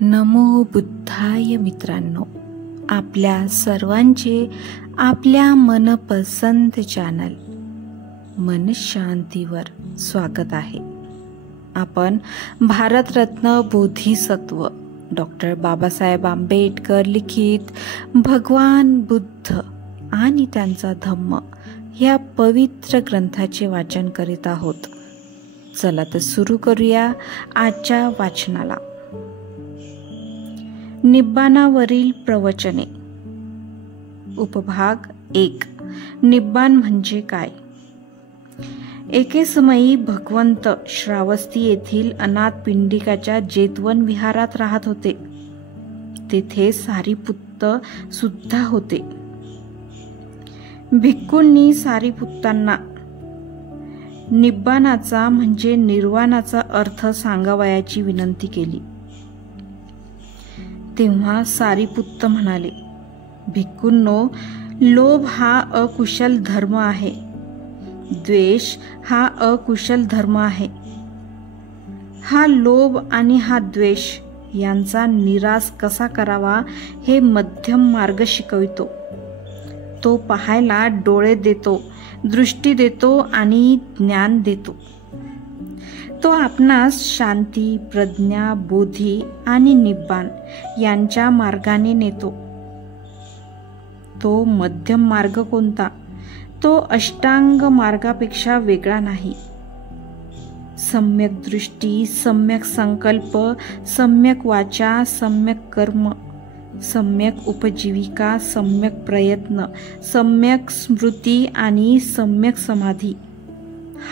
नमो बुद्धाय मित्रांनो, आपल्या सर्वांचे आपल्या मनपसंत चॅनल मन शांतीवर स्वागत आहे. आपण भारतरत्न बोधिसत्व डॉक्टर बाबासाहेब आंबेडकर लिखित भगवान बुद्ध आणि त्यांचा धम्म या पवित्र ग्रंथाचे वाचन करीत आहोत. चला तर सुरू करूया आजच्या वाचनाला. निब्बाणावरील प्रवचने. उपभाग 1. निब्बाण म्हणजे काय? एके समयी भगवंत श्रावस्ती येथील अनाथ पिंडिकाच्या जेतवन विहारात राहत होते. तेथे सारीपुत्त सुद्धा होते. भिक्खूंनी सारीपुत्तांना निब्बाणाचा म्हणजे निर्वाणाचा अर्थ सांगावयाची विनंती केली. तेव्हा सारीपुत्त म्हणाले, भिक्खूंनो, लोभ हा अकुशल धर्म आहे. द्वेष हा अकुशल धर्म आहे. हा लोभ आणि हा द्वेष यांचा निराश कसा करावा हे मध्यम मार्ग शिकवितो. तो पाहायला डोळे देतो, दृष्टी देतो आणि ज्ञान देतो. तो आपणास शांती, प्रज्ञा, बोधी आणि निब्बाण यांच्या मार्गाने नेतो. तो मध्यम मार्ग कोणता? तो अष्टांग मार्गापेक्षा वेगळा नाही. सम्यक दृष्टी, सम्यक संकल्प, सम्यक वाचा, सम्यक कर्म, सम्यक उपजीविका, सम्यक प्रयत्न, सम्यक स्मृती आणि सम्यक समाधी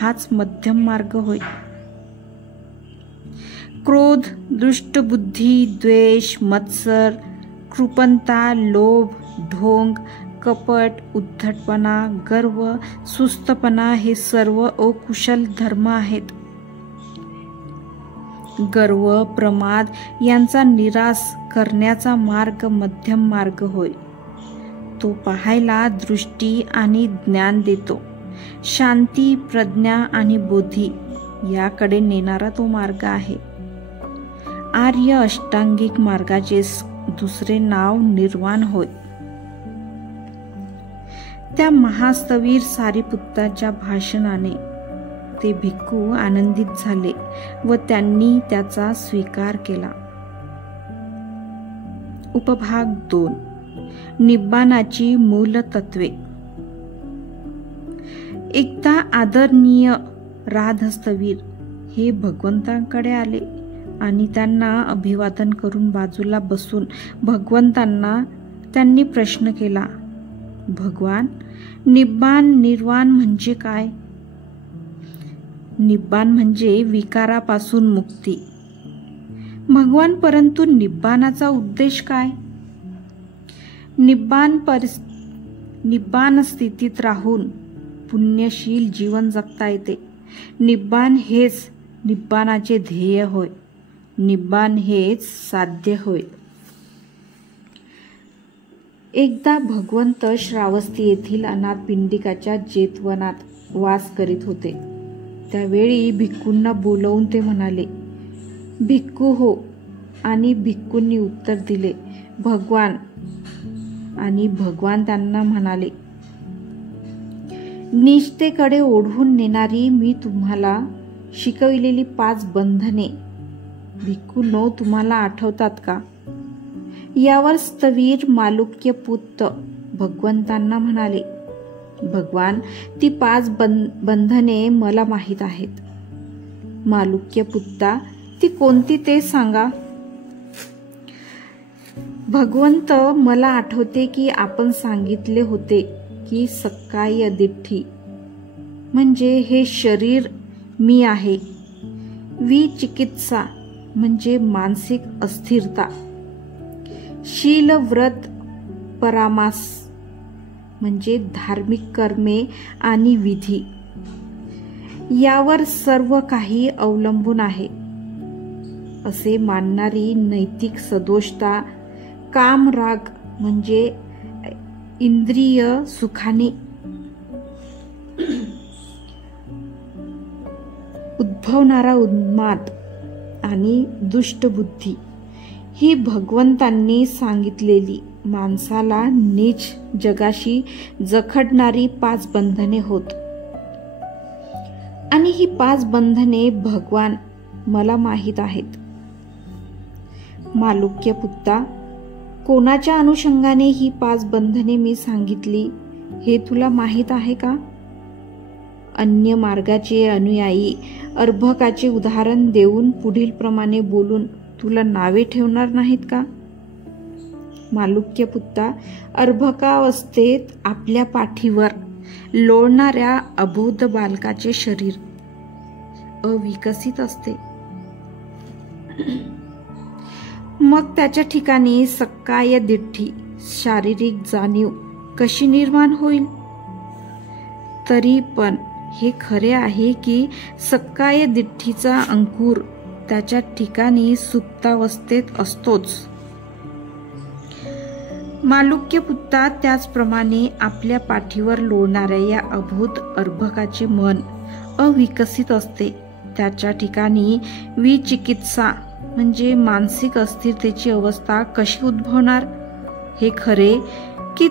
हाच मध्यम मार्ग होय. क्रोध, दुष्टबुद्धी, द्वेष, मत्सर, कृपणता, लोभ, ढोंग, कपट, उद्धटपणा, गर्व, सुस्तपणा हे सर्व अकुशल धर्म आहेत. गर्व, प्रमाद यांचा निराश करण्याचा मार्ग मध्यम मार्ग होय. तो पाहायला दृष्टी आणि ज्ञान देतो. शांती, प्रज्ञा आणि बोधी याकडे नेणारा तो मार्ग आहे. आर्य अष्टांगिक मार्गाचे दुसरे नाव निर्वाण होय. त्या महास्थवीर सारीपुत्ताच्या भाषणाने ते भिक्खू आनंदित झाले व त्यांनी त्याचा स्वीकार केला. उपभाग 2. निब्बाणाची मूल तत्वे. एकदा आदरणीय राधस्थवीर हे भगवंतांकडे आले आणि त्यांना अभिवादन करून बाजूला बसून भगवंतांना त्यांनी प्रश्न केला, भगवान, निब्बाण निर्वाण म्हणजे काय? निब्बाण म्हणजे विकारापासून मुक्ती. भगवान, परंतु निब्बाणाचा उद्देश काय? निब्बाण स्थितीत राहून पुण्यशील जीवन जगता येते. निब्बाण हेच निब्बाणाचे ध्येय होय. निब्बाण हेच साध्य होय. एकदा भगवंत श्रावस्ती येथील अनाथ पिंडिकाच्या जेतवनात वास करीत होते. त्यावेळी भिक्खूंना बोलवून ते म्हणाले, भिक्खू हो. आणि भिक्खूंनी उत्तर दिले, भगवान. आणि भगवान त्यांना म्हणाले, निष्ठेकडे ओढून नेणारी मी तुम्हाला शिकविलेली 5 बंधने भिक्खूंनो तुम्हाला आठवतात का? यावर स्थवीर मालुक्यपुत्त भगवंतांना म्हणाले, भगवान, ती 5 बंधने मला माहीत आहेत. मालुक्यपुत्ता, ती कोणती ते सांगा. भगवंत, मला आठवते की आपण सांगितले होते की सक्काय दिठ्ठी म्हणजे हे शरीर मी आहे. विचिकित्सा म्हणजे मानसिक अस्थिरता. शील, व्रत, परामास म्हणजे धार्मिक कर्मे आणि विधी यावर सर्व काही अवलंबून आहे असे मानणारी नैतिक सदोषता. काम, राग म्हणजे इंद्रिय सुखाने उद्भवणारा उन्माद आणि दुष्ट बुद्धी ही भगवंतांनी सांगितलेली माणसाला नीच जगाशी जखडणारी 5 बंधने होत. आणि ही 5 बंधने भगवान मला माहीत आहेत. मालुक्य पुत्ता, कोणाच्या अनुषंगाने ही 5 बंधने मी सांगितली हे तुला माहीत आहे का? अन्य मार्गाचे अनुयायी अर्भकाचे उदाहरण देऊन पुढील प्रमाणे बोलून तुला नावे ठेवणार नाहीत का? मालुक्य पुत्ता, अर्भकावस्थेत आपल्या पाठीवर लोळणाऱ्या अबोध बालकाचे शरीर अविकसित असते. मग त्याच्या ठिकाणी सक्काय दिठ्ठी शारीरिक जाणीव कशी निर्माण होईल? तरी पण हे खरे आहे की सक्काय दिठ्ठीचा अंकुर त्याच्या ठिकाणी सुप्तावस्थेत असतोच. मालुक्य पुत्ता, त्याचप्रमाणे आपल्या पाठीवर लोळणाऱ्या या अबोध अर्भकाचे मन अविकसित असते. त्याच्या ठिकाणी विचिकित्सा म्हणजे मानसिक अस्थिरतेची अवस्था कशी उद्भवणार? हे खरे की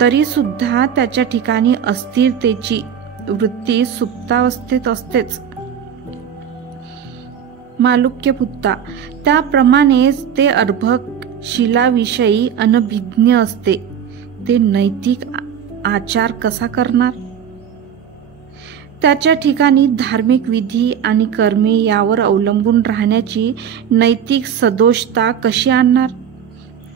तरी सुद्धा त्याच्या ठिकाणी अस्थिरतेची वृत्ती सुप्तावस्थेत असतेच. मालुक्य पुत्ता, त्याप्रमाणेच ते अर्भक शिलाविषयी अनभिज्ञ असते. ते नैतिक आचार कसा करणार? त्याच्या ठिकाणी धार्मिक विधी आणि कर्मे यावर अवलंबून राहण्याची नैतिक सदोषता कशी आणणार?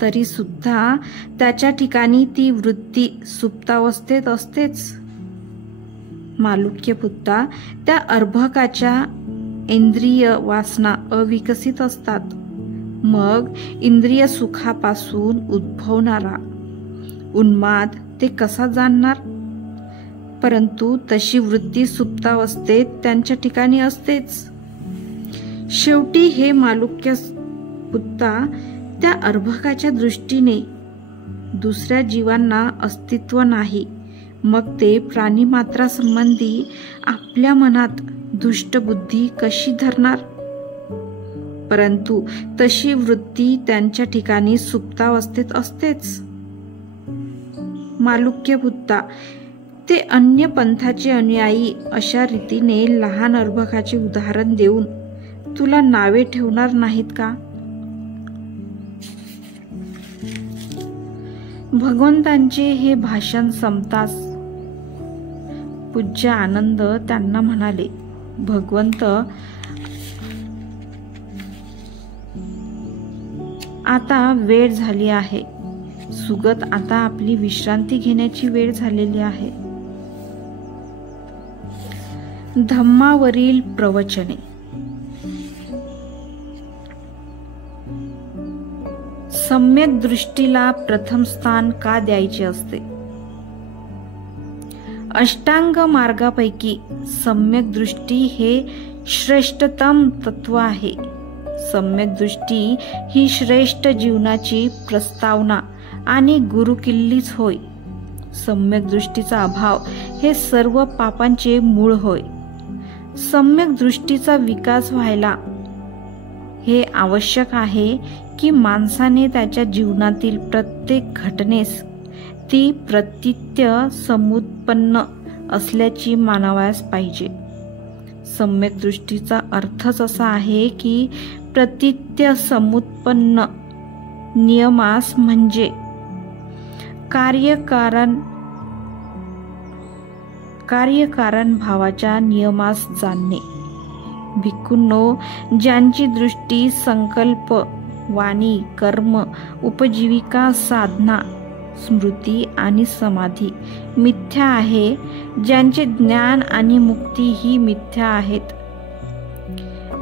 तरी सुद्धा त्याच्या ठिकाणी ती वृत्ती सुप्तावस्थेत असतेच. मालुक्य पुत्ता, त्या अर्भकाच्या इंद्रिय वासना अविकसित असतात. मग इंद्रिय सुखापासून उद्भवणारा उन्माद ते कसा जाणणार? परंतु तशी वृत्ती सुप्तावस्थेत त्यांच्या ठिकाणी असतेच. शेवटी हे मालुक्य पुत्ता, त्या अर्भकाच्या दृष्टीने दुसऱ्या जीवांना अस्तित्व नाही. मग ते प्राणीमात्रासंबंधी आपल्या मनात दुष्ट बुद्धी कशी धरणार? परंतु तशी वृत्ती त्यांच्या ठिकाणी सुप्तावस्थेत असतेच. मालुक्य पुत्ता, ते अन्य पंथाचे अनुयायी अशा रीतीने लहान अर्भकाचे उदाहरण देऊन तुला नावे ठेवणार नाहीत का? भगवंतांचे हे भाषण संपताच पूज्य आनंद त्यांना म्हणाले, भगवंत, आता वेळ झाली आहे. सुगत, आता आपली विश्रांती घेण्याची वेळ झालेली आहे. धम्मावरील प्रवचने. सम्यक दृष्टीला प्रथम स्थान का द्यायचे असते? अष्टांग मार्गापैकी सम्यक दृष्टी हे श्रेष्ठतम तत्व आहे. सम्यक दृष्टी ही श्रेष्ठ जीवनाची प्रस्तावना आणि गुरुकिल्लीच होय. सम्यक दृष्टीचा अभाव हे सर्व पापांचे मूळ होय. सम्यक दृष्टीचा विकास व्हायला हे आवश्यक आहे की माणसाने त्याच्या जीवनातील प्रत्येक घटनेस ती प्रतित्य समुत्पन्न असल्याची मानावयास पाहिजे. सम्यक दृष्टीचा अर्थच असा आहे की प्रतित्य समुत्पन्न नियमास म्हणजे कार्यकारण भावाच्या नियमास जाणणे. भिक्खूंनो, ज्यांची दृष्टी संकल्प, वाणी, कर्म, उपजीविका, साधना, स्मृती आणि समाधी मिथ्या आहे, ज्यांचे ज्ञान आणि मुक्ती ही मिथ्या आहेत,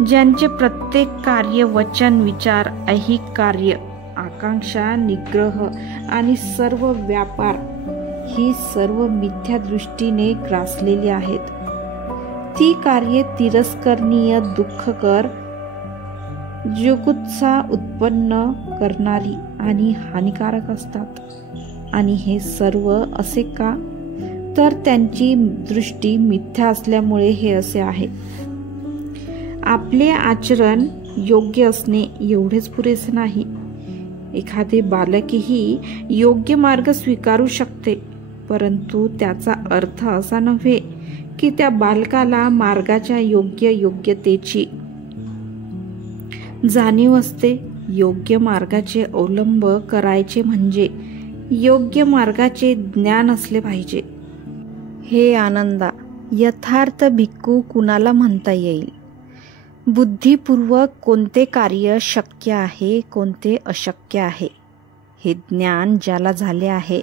ज्यांचे प्रत्येक कार्य, वचन, विचार, ऐहिक कार्य, आकांक्षा, निग्रह आणि सर्व व्यापार ही सर्व मिथ्या दृष्टीने ग्रासलेली आहेत. ती कार्ये तिरस्करणीय, दुःखकर, जुगुप्सा उत्पन्न करणारी आणि हानिकारक असतात. आणि हे सर्व असे का? तर त्यांची दृष्टी मिथ्या असल्यामुळे हे असे आहे. आपले आचरण योग्य असणे एवढेच पुरेसे नाही. एखादे बालकही योग्य मार्ग स्वीकारू शकते, परंतु त्याचा अर्थ असा नव्हे की त्या बालकाला मार्गाच्या योग्यतेची जाणीव असते. योग्य मार्गाचे अवलंब करायचे म्हणजे योग्य मार्गाचे ज्ञान असले पाहिजे. हे आनंदा, यथार्थ भिक्खू कुणाला म्हणता येईल? बुद्धिपूर्वक कोणते कार्य शक्य आहे, कोणते अशक्य आहे, हे ज्ञान ज्याला झाले आहे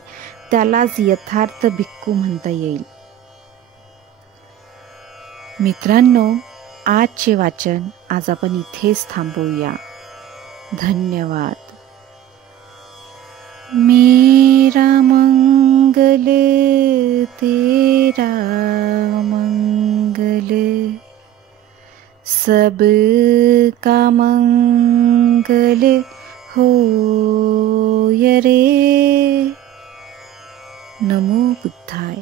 त्यालाच यथार्थ भिक्खू म्हणता येईल. मित्रांनो, आजचे वाचन आज आपण इथेच थांबवूया. धन्यवाद. मेरा मंगल तेरा मंगल, सबका मंगल होय रे. नमो बुद्धाय.